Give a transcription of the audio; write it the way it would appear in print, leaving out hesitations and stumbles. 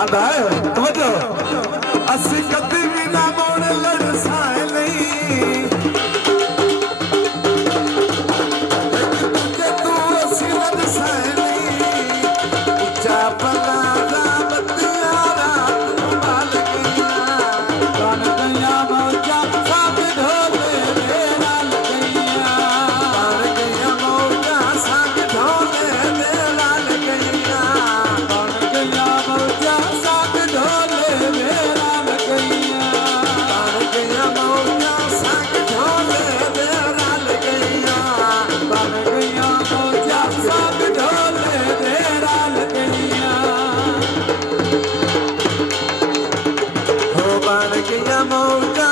आंदा है समझो असी कभी भी ना मोड़ लड़ साए नहीं एक दूजे तू असी लड़ साए नहीं उच्चा पला राम तियारा तू माल गया कौन गया मौजा साथ ढोले मेरा लगैया कौन गया मौजा साथ ढोले मेरा लगैया कौन गया मौजा साथ ढोले मेरा लगैया कौन गया मौजा साथ ढोले मेरा लगैया कौन गया मौजा साथ ढोले मेरा लगैया हो बन गया मौजा